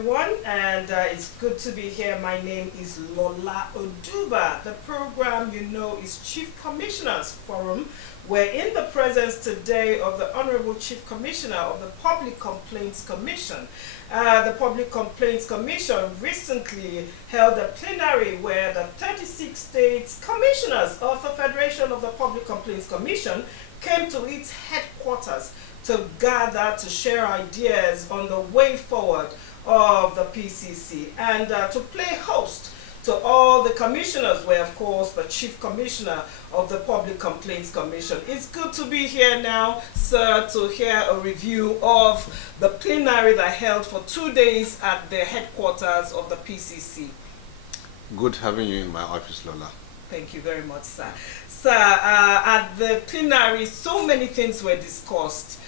everyone, and it's good to be here. My name is Lola Oduba. The program, you know, is Chief Commissioners Forum. We're in the presence today of the Honorable Chief Commissioner of the Public Complaints Commission. The Public Complaints Commission recently held a plenary where the 36 states commissioners of the Federation of the Public Complaints Commission came to its headquarters to gather to share ideas on the way forward of the PCC and to play host to all the commissioners were, of course, the Chief Commissioner of the Public Complaints Commission. It's good to be here now, sir, to hear a review of the plenary that held for 2 days at the headquarters of the PCC. Good having you in my office, Lola. Thank you very much, sir. Sir, at the plenary, so many things were discussed.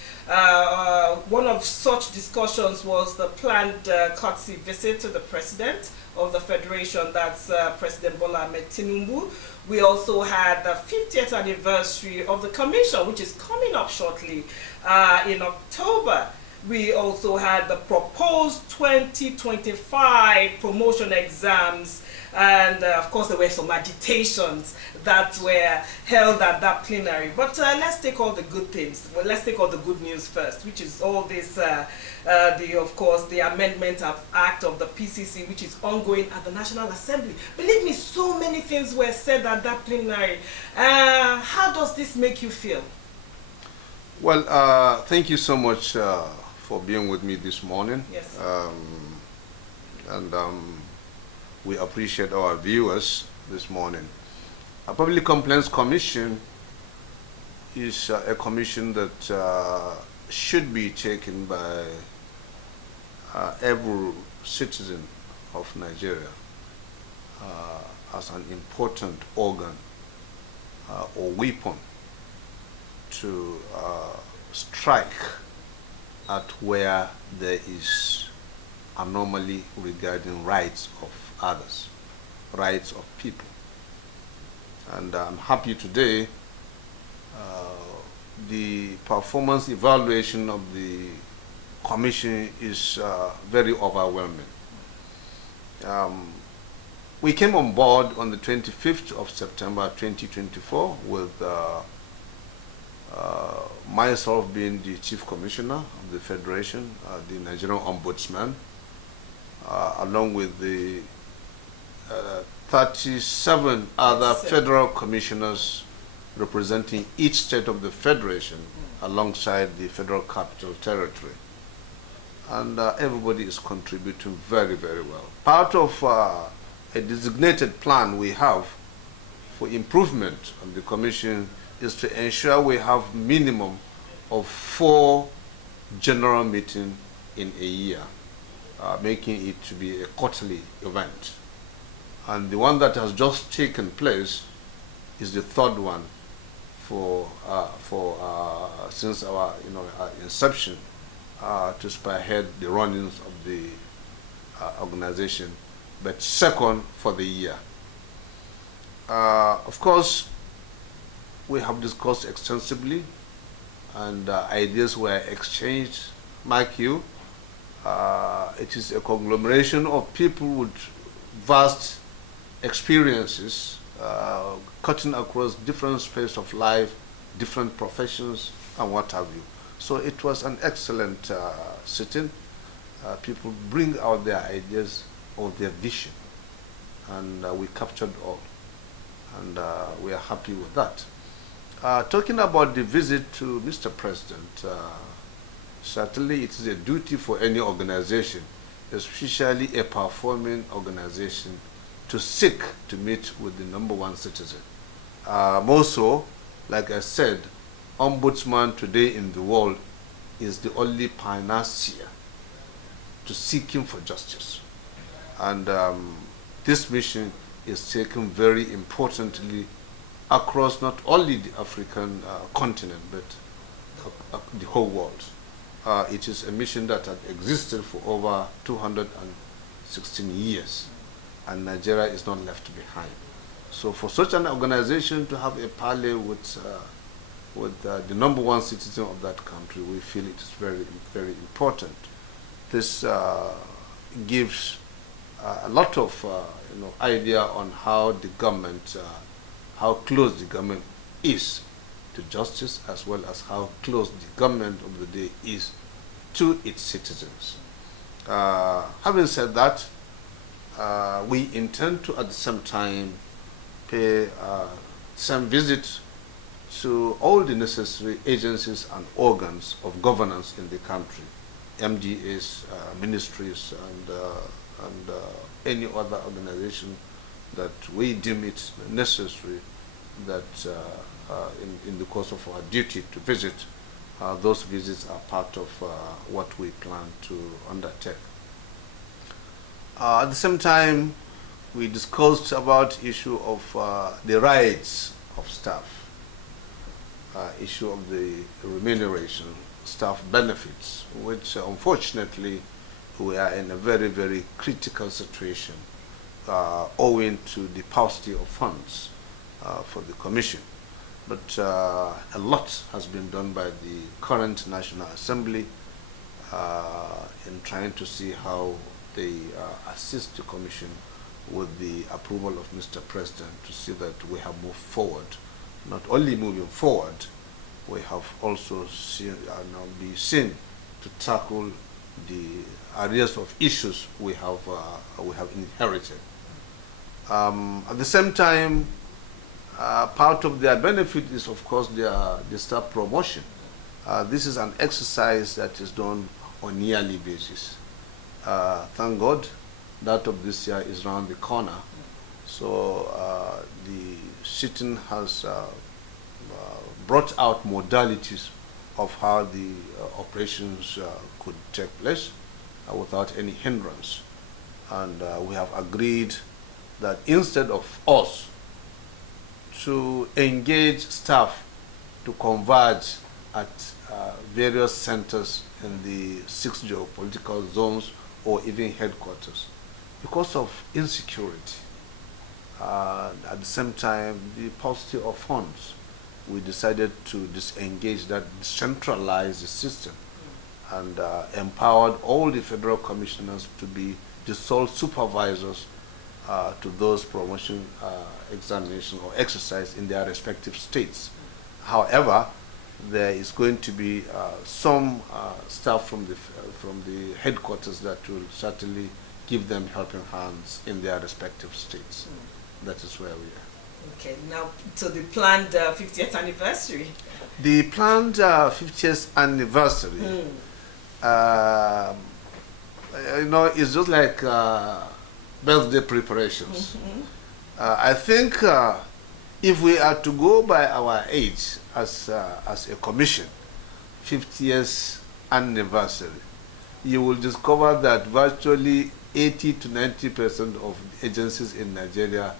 One of such discussions was the planned courtesy visit to the President of the Federation, that's President Bola Ahmed Tinubu. We also had the 50th anniversary of the Commission, which is coming up shortly in October. We also had the proposed 2025 promotion exams, and of course there were some agitations that were held at that plenary. But let's take all the good things. Well, let's take all the good news first, which is all this, of course, the Amendment Act of the PCC, which is ongoing at the National Assembly. Believe me, so many things were said at that plenary. How does this make you feel? Well, thank you so much for being with me this morning. Yes. We appreciate our viewers this morning. A Public Complaints Commission is a commission that should be taken by every citizen of Nigeria as an important organ or weapon to strike at where there is anomaly regarding rights of others, rights of people. And I'm happy today the performance evaluation of the Commission is very overwhelming. We came on board on the 25th of September 2024 with myself being the Chief Commissioner of the Federation, the Nigerian Ombudsman, along with the 37 other federal commissioners representing each state of the Federation alongside the Federal Capital Territory. And everybody is contributing very, very well. Part of a designated plan we have for improvement of the Commission is to ensure we have minimum of 4 general meetings in a year, making it to be a quarterly event. And the one that has just taken place is the 3rd one since our inception to spearhead the runnings of the organization, but 2nd for the year. Of course, we have discussed extensively, and ideas were exchanged. Mark you, it is a conglomeration of people with vast experiences, cutting across different spaces of life, different professions, and what have you. So it was an excellent sitting. People bring out their ideas or their vision, and we captured all, and we are happy with that. Talking about the visit to Mr. President, certainly it is a duty for any organization, especially a performing organization, to seek to meet with the #1 citizen. More so, like I said, Ombudsman today in the world is the only panacea to seeking for justice. And this mission is taken very importantly across not only the African continent, but the whole world. It is a mission that had existed for over 216 years, and Nigeria is not left behind. So for such an organization to have a parley with the #1 citizen of that country, we feel it is very, very important. This gives a lot of idea on how the government, how close the government is to justice, as well as how close the government of the day is to its citizens. Having said that, we intend to at the same time pay some visit to all the necessary agencies and organs of governance in the country, MDAs, ministries, and any other organization that we deem it necessary that in the course of our duty to visit. Those visits are part of what we plan to undertake. At the same time, we discussed about issue of the rights of staff, issue of the remuneration, staff benefits, which unfortunately we are in a very, very critical situation owing to the paucity of funds for the Commission. But a lot has been done by the current National Assembly in trying to see how they assist the Commission with the approval of Mr. President to see that we have moved forward. Not only moving forward, we have also be seen to tackle the areas of issues we have inherited. At the same time, part of their benefit is, of course, the staff promotion. This is an exercise that is done on a yearly basis. Thank God, that of this year is around the corner. So the sitting has brought out modalities of how the operations could take place without any hindrance. And we have agreed that instead of us to engage staff to converge at various centers in the 6 geopolitical zones or even headquarters, because of insecurity, at the same time the paucity of funds, we decided to disengage that, decentralize the system, and empowered all the federal commissioners to be the sole supervisors to those promotion examination or exercise in their respective states. However, there is going to be some staff from the headquarters that will certainly give them helping hands in their respective states. That is where we are. Okay, now to the planned 50th anniversary. The planned 50th anniversary, it's just like birthday preparations. I think if we are to go by our age as a commission, 50th anniversary, you will discover that virtually 80 to 90% of agencies in Nigeria,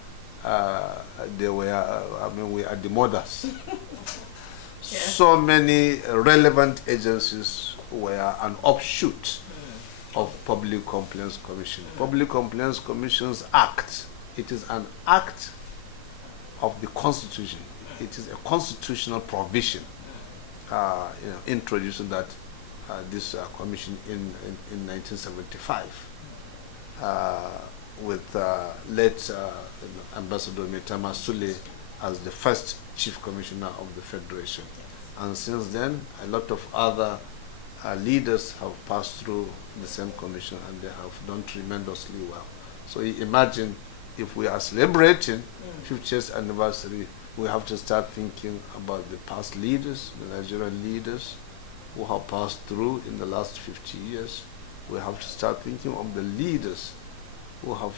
we are the mothers. So many relevant agencies were an offshoot of Public Complaints Commission. Public Complaints Commission's Act, it is an act of the Constitution. It is a constitutional provision introducing that this commission in 1975 with late Ambassador Metama Sule as the first Chief Commissioner of the Federation. And since then, a lot of other leaders have passed through the same commission, and they have done tremendously well. So you imagine, if we are celebrating 50th anniversary, we have to start thinking about the past leaders, the Nigerian leaders who have passed through in the last 50 years. We have to start thinking of the leaders who have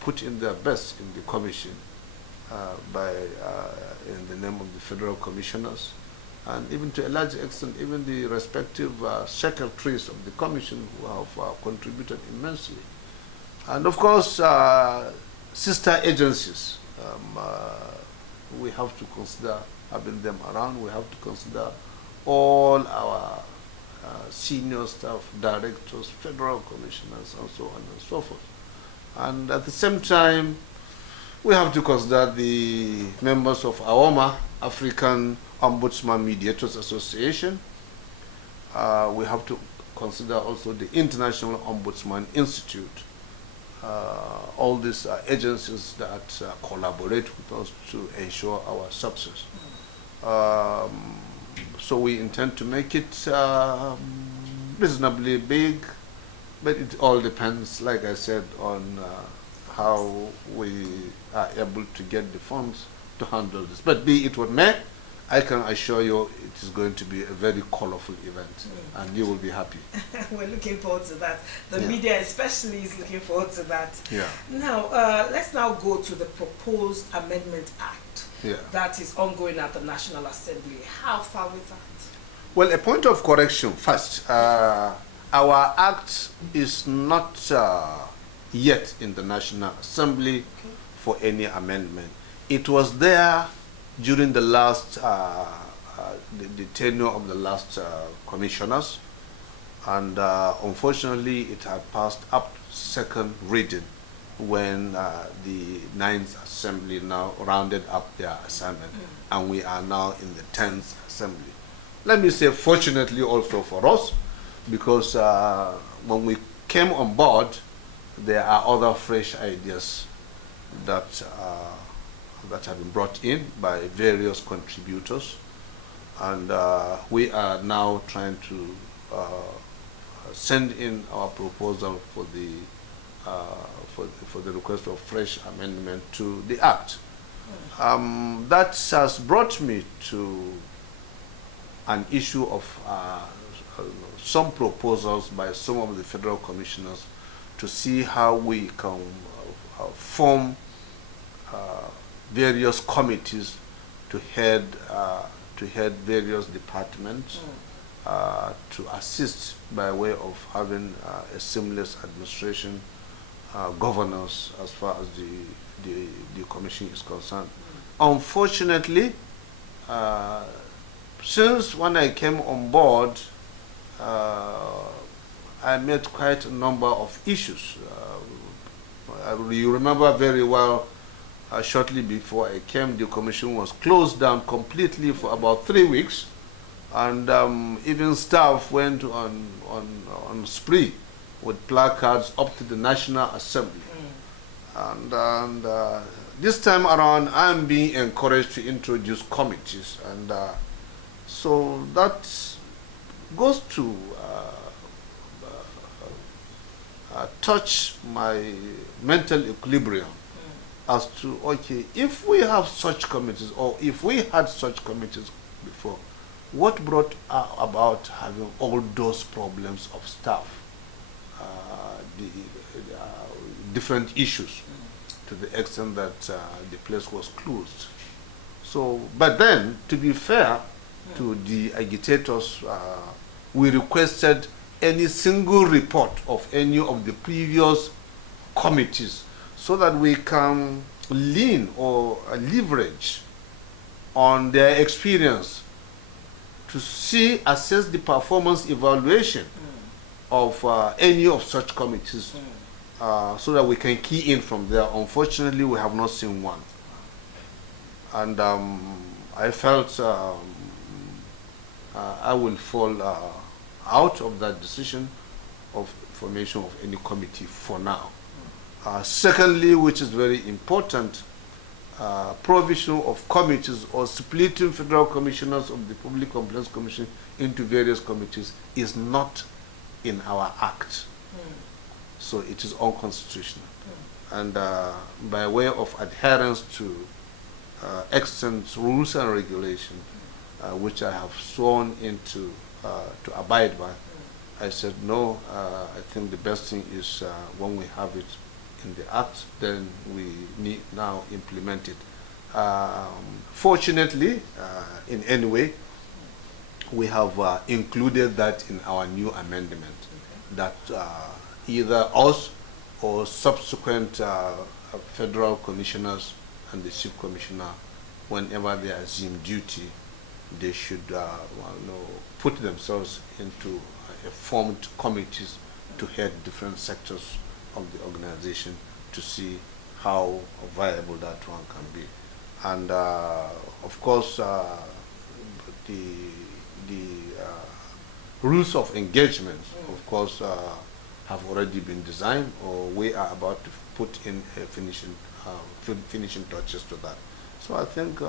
put in their best in the commission in the name of the federal commissioners, and even to a large extent, even the respective secretaries of the commission who have contributed immensely. And of course, sister agencies, we have to consider having them around. We have to consider all our senior staff, directors, federal commissioners, and so on and so forth. And at the same time, we have to consider the members of AOMA, African Ombudsman Mediators Association. We have to consider also the International Ombudsman Institute, all these agencies that collaborate with us to ensure our success. So we intend to make it reasonably big, but it all depends, like I said, on how we are able to get the funds to handle this. But be it what may, I can assure you it is going to be a very colorful event, and you will be happy. We're looking forward to that. The Yeah. media especially is looking forward to that. Yeah. Now, let's now go to the proposed Amendment Act that is ongoing at the National Assembly. How far with that? Well, a point of correction first. Our act is not yet in the National Assembly for any amendment. It was there during the last, the tenure of the last commissioners, and unfortunately it had passed up second reading when the 9th Assembly now rounded up their assignment, and we are now in the 10th Assembly. Let me say fortunately also for us, because when we came on board, there are other fresh ideas that that have been brought in by various contributors, and we are now trying to send in our proposal for the for the request of fresh amendment to the Act. That has brought me to an issue of some proposals by some of the federal commissioners to see how we can form various committees to head various departments to assist by way of having a seamless administration, governance as far as the commission is concerned. Unfortunately, since when I came on board, I met quite a number of issues. You remember very well, shortly before I came, the commission was closed down completely for about 3 weeks, and even staff went on spree with placards up to the National Assembly. And this time around, I'm being encouraged to introduce committees, and so that goes to touch my mental equilibrium as to, okay, if we have such committees, or if we had such committees before, what brought about having all those problems of staff, the different issues, to the extent that the place was closed. So, but then, to be fair to the agitators, we requested any single report of any of the previous committees so that we can lean or leverage on their experience to assess the performance evaluation of any of such committees, so that we can key in from there. Unfortunately, we have not seen one. And I felt I will fall out of that decision of formation of any committee for now. Secondly, which is very important, provision of committees or splitting federal commissioners of the Public Complaints Commission into various committees is not in our Act. So it is unconstitutional. And by way of adherence to excellent rules and regulations, which I have sworn into to abide by, I said no. I think the best thing is when we have it in the Act, then we need now implement it. Fortunately, in any way, we have included that in our new amendment, that either us or subsequent federal commissioners and the chief commissioner, whenever they assume duty, they should put themselves into formed committees to head different sectors of the organization to see how viable that one can be. And of course, the rules of engagement, of course, have already been designed, or we are about to put in a finishing touches to that. So I think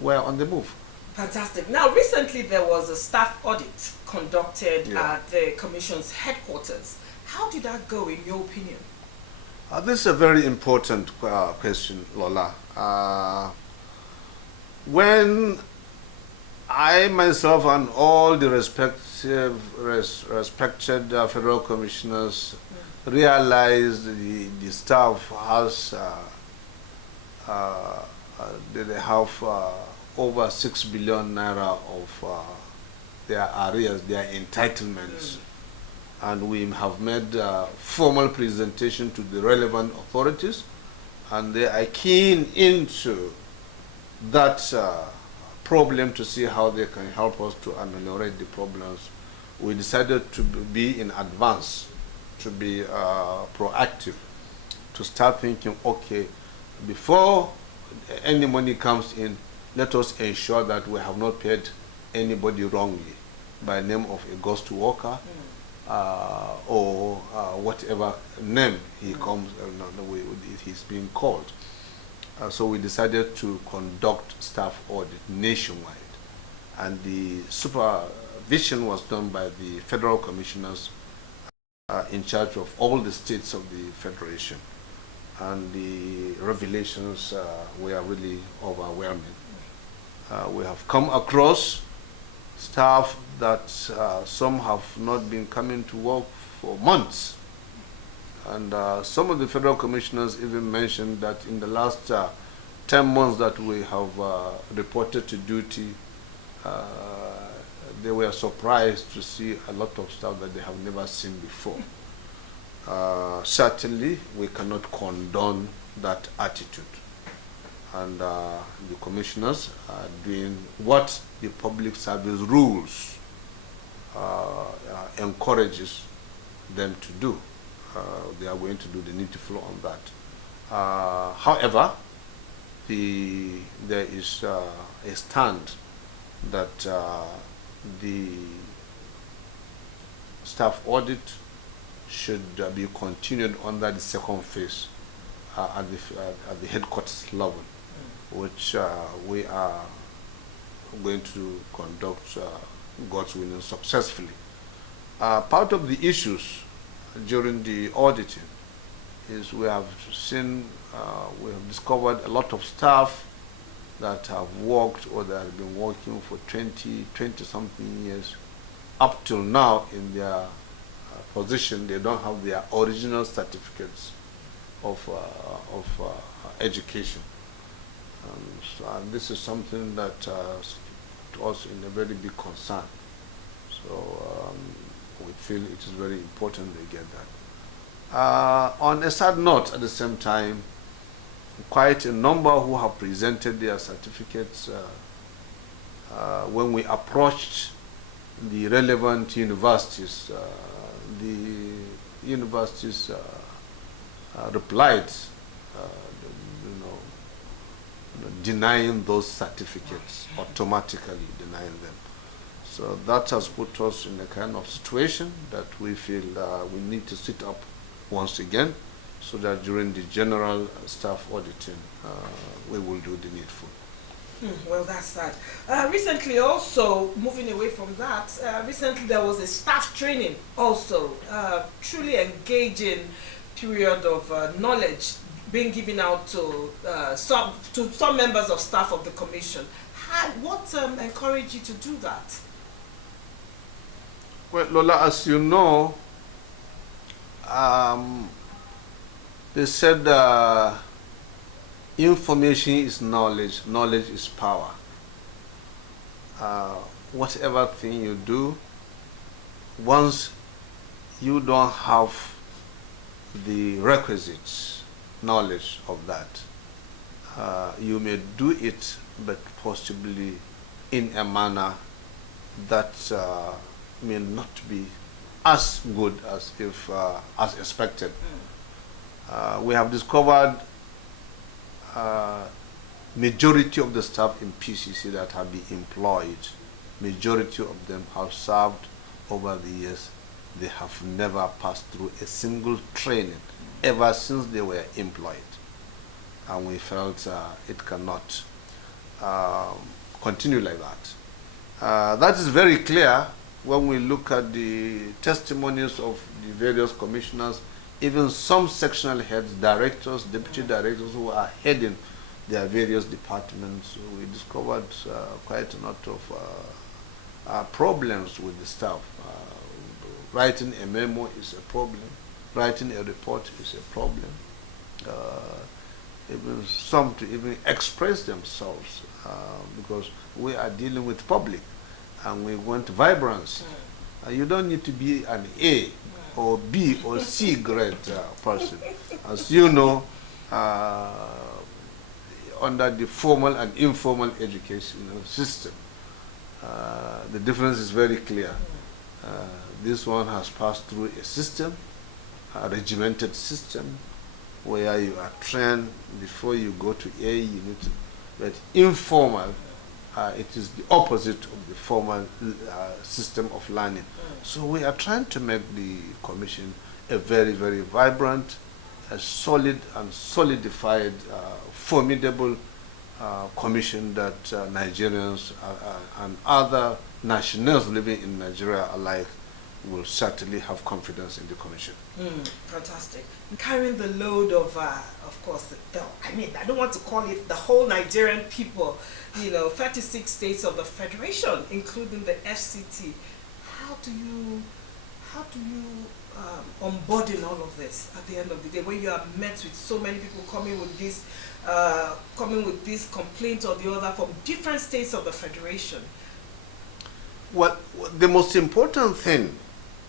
we're on the move. Fantastic. Now, recently there was a staff audit conducted at the Commission's headquarters. How did that go, in your opinion? This is a very important question, Lola. When I myself and all the respected federal commissioners realized the staff has they have over 6 billion naira of their arrears, their entitlements. And we have made a formal presentation to the relevant authorities, and they are keen into that problem to see how they can help us to ameliorate the problems. We decided to be in advance, to be proactive, to start thinking, okay, before any money comes in, let us ensure that we have not paid anybody wrongly by name of a ghost worker, or whatever name he comes, he's being called. So we decided to conduct staff audit nationwide, and the supervision was done by the federal commissioners in charge of all the states of the federation, and the revelations were really overwhelming. We have come across staff that some have not been coming to work for months. And some of the federal commissioners even mentioned that in the last 10 months that we have reported to duty, they were surprised to see a lot of stuff that they have never seen before. Certainly, we cannot condone that attitude. And the commissioners are doing what the public service rules encourages them to do. They are going to do the needful on that. However, there is a stand that the staff audit should be continued under the second phase at the headquarters level, which we are going to conduct, God's willing, successfully. Part of the issues during the auditing is we have discovered a lot of staff that have worked or that have been working for 20 something years. Up till now in their position, they don't have their original certificates of education. And this is something that to us is a very big concern. So we feel it is very important they get that. On a sad note, at the same time, quite a number who have presented their certificates, when we approached the relevant universities, the universities replied, denying those certificates, automatically denying them. So that has put us in a kind of situation that we feel we need to sit up once again, so that during the general staff auditing, we will do the needful. Well, that's sad. Recently also, moving away from that, recently there was a staff training also, truly engaging period of knowledge being given out to some members of staff of the commission. What encouraged you to do that? Well, Lola, as you know, they said information is knowledge, knowledge is power. Whatever thing you do, once you don't have the requisites knowledge of that, you may do it, but possibly in a manner that may not be as good as if as expected. We have discovered majority of the staff in PCC that have been employed, majority of them have served over the years, they have never passed through a single training ever since they were employed. And we felt it cannot continue like that. That is very clear when we look at the testimonies of the various commissioners, even some sectional heads, directors, deputy directors who are heading their various departments. We discovered quite a lot of problems with the staff. Writing a memo is a problem. Writing a report is a problem. Even some to even express themselves because we are dealing with public and we want vibrancy. You don't need to be an A or B or C grade person. As you know, under the formal and informal educational system, the difference is very clear. This one has passed through a system, a regimented system, where you are trained before you go to A, you need to, but informal, it is the opposite of the formal system of learning. So we are trying to make the commission a very, very vibrant, a solid and solidified, formidable commission that Nigerians and other nationals living in Nigeria alike will certainly have confidence in the commission. Fantastic. Carrying the load of course, I mean, I don't want to call it the whole Nigerian people, 36 states of the Federation, including the FCT. How do you unburden all of this at the end of the day, when you are met with so many people coming with this complaint or the other from different states of the Federation? Well, the most important thing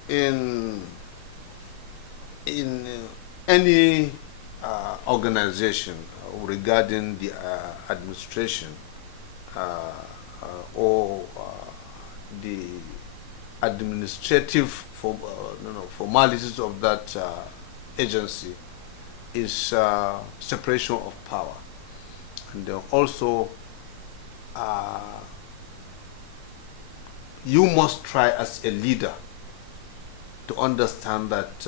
in any organization regarding the administration or the administrative formalities of that agency is separation of power, and also you must try as a leader to understand that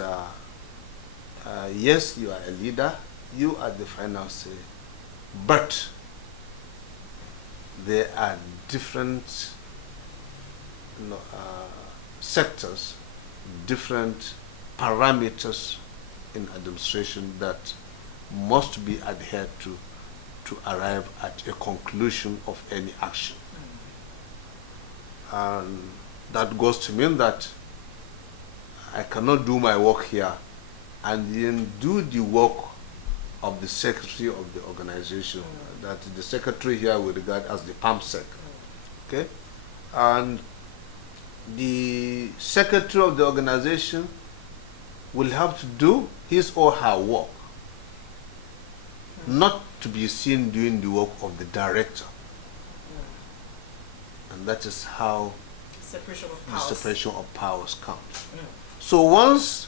yes, you are a leader, you are the final say, but there are different sectors, different parameters in administration that must be adhered to arrive at a conclusion of any action. And that goes to mean that I cannot do my work here and then do the work of the secretary of the organization, that the secretary here we regard as the PAMSEC. Okay? And the secretary of the organization will have to do his or her work, not to be seen doing the work of the director. And that is how the separation of powers comes. So once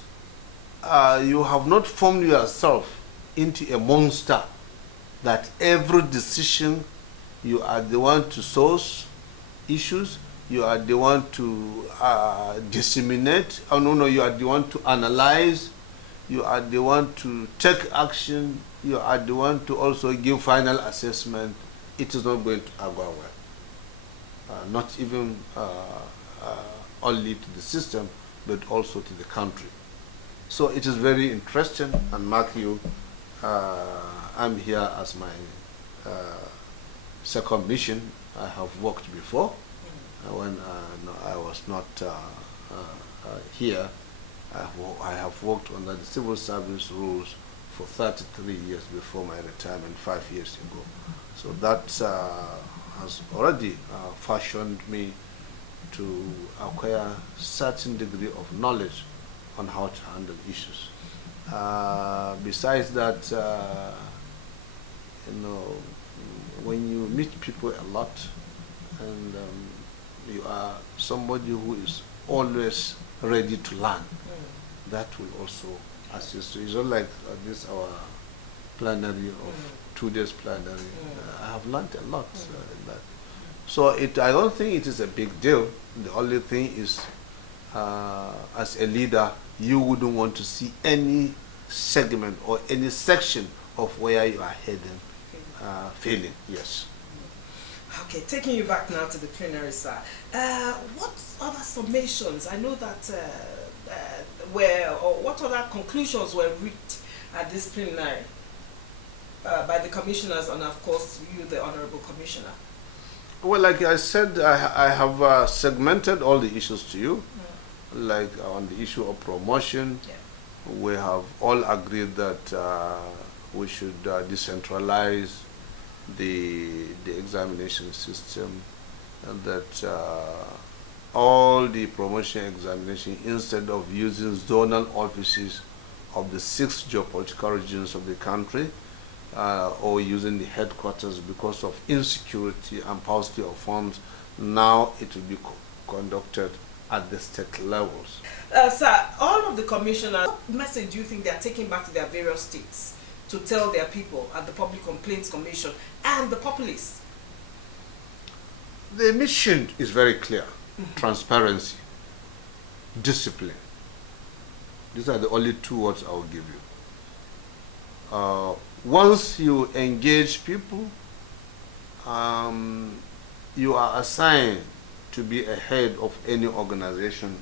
you have not formed yourself into a monster that every decision you are the one to source issues, you are the one to disseminate, you are the one to analyze, you are the one to take action, you are the one to also give final assessment, it is not going to go well. Not even only to the system, but also to the country. So it is very interesting, and mark you, I'm here as my second mission. I have worked before. When I was not here, I have worked under the civil service rules for 33 years before my retirement 5 years ago. So that has already fashioned me to acquire certain degree of knowledge on how to handle issues. Besides that, when you meet people a lot and you are somebody who is always ready to learn, that will also assist. It's not like this our plenary of 2 days plenary. I have learned a lot in that. So I don't think it is a big deal. The only thing is as a leader, you wouldn't want to see any segment or any section of where you are heading failing. Yes. Okay, taking you back now to the plenary, sir. What other summations? I know that what other conclusions were reached at this plenary by the commissioners and, of course, you, the Honorable Commissioner? Well, like I said, I have segmented all the issues to you. Like on the issue of promotion, we have all agreed that we should decentralize the examination system, and that all the promotion examination, instead of using zonal offices of the 6 geopolitical regions of the country, or using the headquarters because of insecurity and paucity of funds, now it will be conducted at the state levels. Sir, all of the commissioners, what message do you think they are taking back to their various states to tell their people at the Public Complaints Commission and the populace? The mission is very clear. Transparency, discipline. These are the only 2 words I will give you. Once you engage people, you are assigned to be a head of any organization.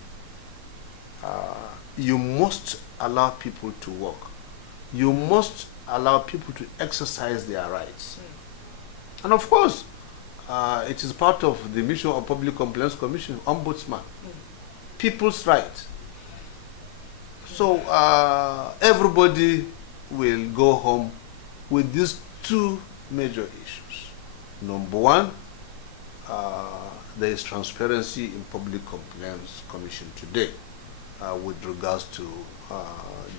You must allow people to work. You must allow people to exercise their rights. And of course, it is part of the mission of Public Complaints Commission, Ombudsman, people's rights. So everybody will go home with these 2 major issues. Number 1, there is transparency in Public Complaints Commission today with regards to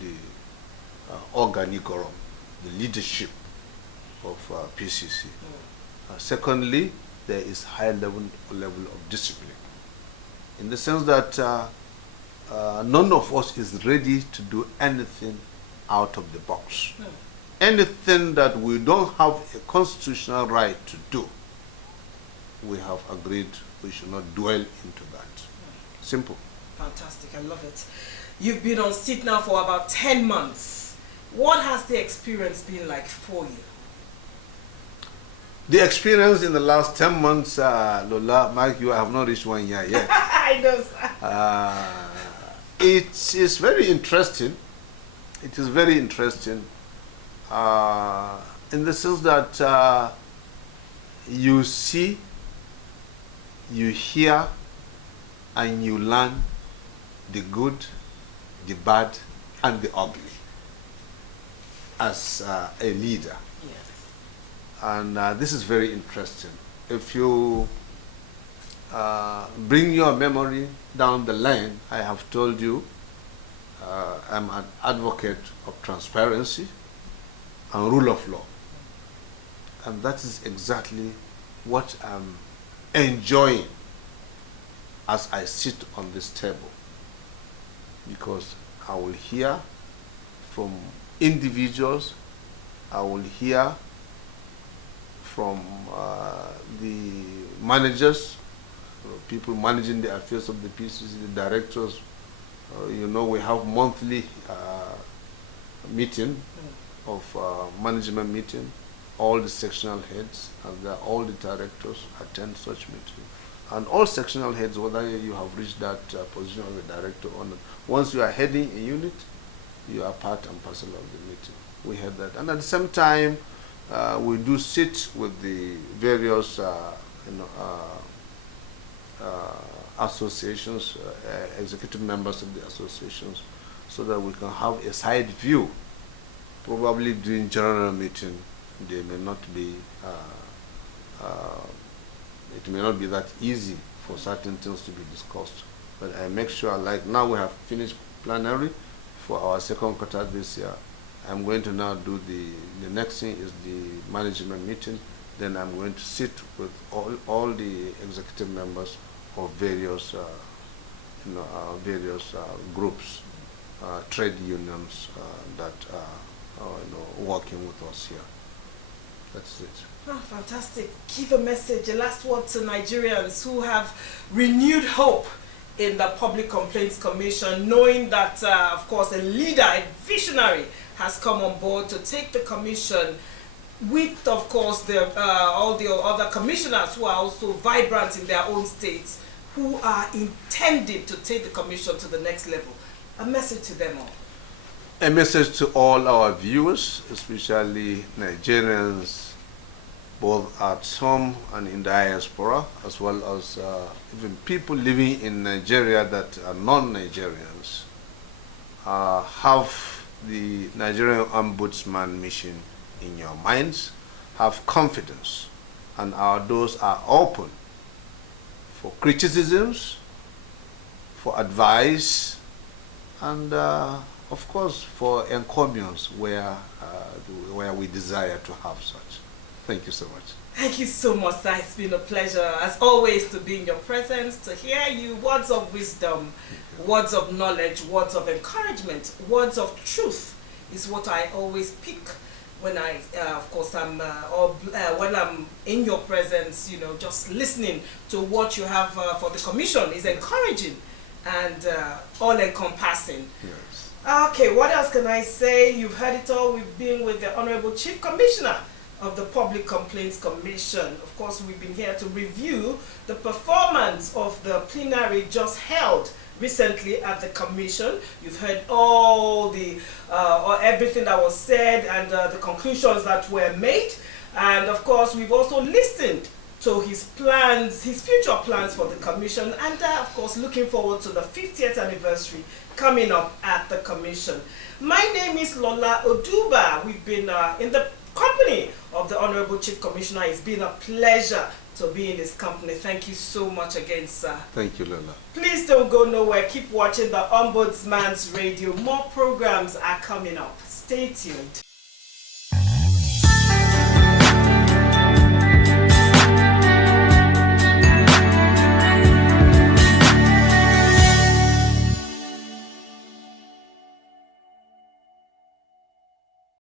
the organigram, the leadership of PCC. Secondly, there is high level of discipline, in the sense that none of us is ready to do anything out of the box. Anything that we don't have a constitutional right to do, we have agreed we should not dwell into that. Simple. Fantastic, I love it. You've been on seat now for about 10 months. What has the experience been like for you? The experience in the last 10 months, Lola, Mike, you have not reached 1 year yet. I know, sir. It is very interesting. It is very interesting in the sense that you see, you hear, and you learn the good, the bad, and the ugly as a leader. Yes. And this is very interesting. If you bring your memory down the line, I have told you I'm an advocate of transparency and rule of law. And that is exactly what I'm enjoying as I sit on this table, because I will hear from individuals, I will hear from the managers, people managing the affairs of the PCC, the directors. You know, we have monthly meeting of management meeting. All the sectional heads and all the directors attend such meeting. And all sectional heads, whether you have reached that position of a director or not, once you are heading a unit, you are part and parcel of the meeting. We had that. And at the same time, we do sit with the various associations, executive members of the associations, so that we can have a side view. Probably during general meeting, they may not be, it may not be that easy for certain things to be discussed. But I make sure, like now we have finished plenary for our second quarter this year. I'm going to now do the next thing is the management meeting. Then I'm going to sit with all the executive members of various groups, trade unions that are working with us here. That's it. Oh, fantastic. Give a message, a last word to Nigerians who have renewed hope in the Public Complaints Commission, knowing that, of course, a leader, a visionary, has come on board to take the commission with, of course, all the other commissioners who are also vibrant in their own states, who are intended to take the commission to the next level. A message to them all. A message to all our viewers, especially Nigerians, both at home and in diaspora, as well as even people living in Nigeria that are non-Nigerians. Have the Nigerian Ombudsman mission in your minds, have confidence, and our doors are open for criticisms, for advice, and of course for encomiums where we desire to have such. Thank you so much. Thank you so much, sir. It's been a pleasure, as always, to be in your presence, to hear you. Words of wisdom, words of knowledge, words of encouragement, words of truth is what I always pick when I, of course, when I'm in your presence, you know, just listening to what you have for the commission is encouraging and all-encompassing. Yes. Okay, what else can I say? You've heard it all. We've been with the Honorable Chief Commissioner of the Public Complaints Commission. Of course, we've been here to review the performance of the plenary just held recently at the commission. You've heard all the everything that was said and the conclusions that were made, and of course we've also listened to his plans, his future plans for the commission, and of course looking forward to the 50th anniversary coming up at the commission. My name is Lola Oduba. We've been in the company of the Honorable Chief Commissioner. It's been a pleasure to be in his company. Thank you so much again, sir. Thank you, Lola. Please don't go nowhere. Keep watching the Ombudsman's Radio. More programs are coming up. Stay tuned.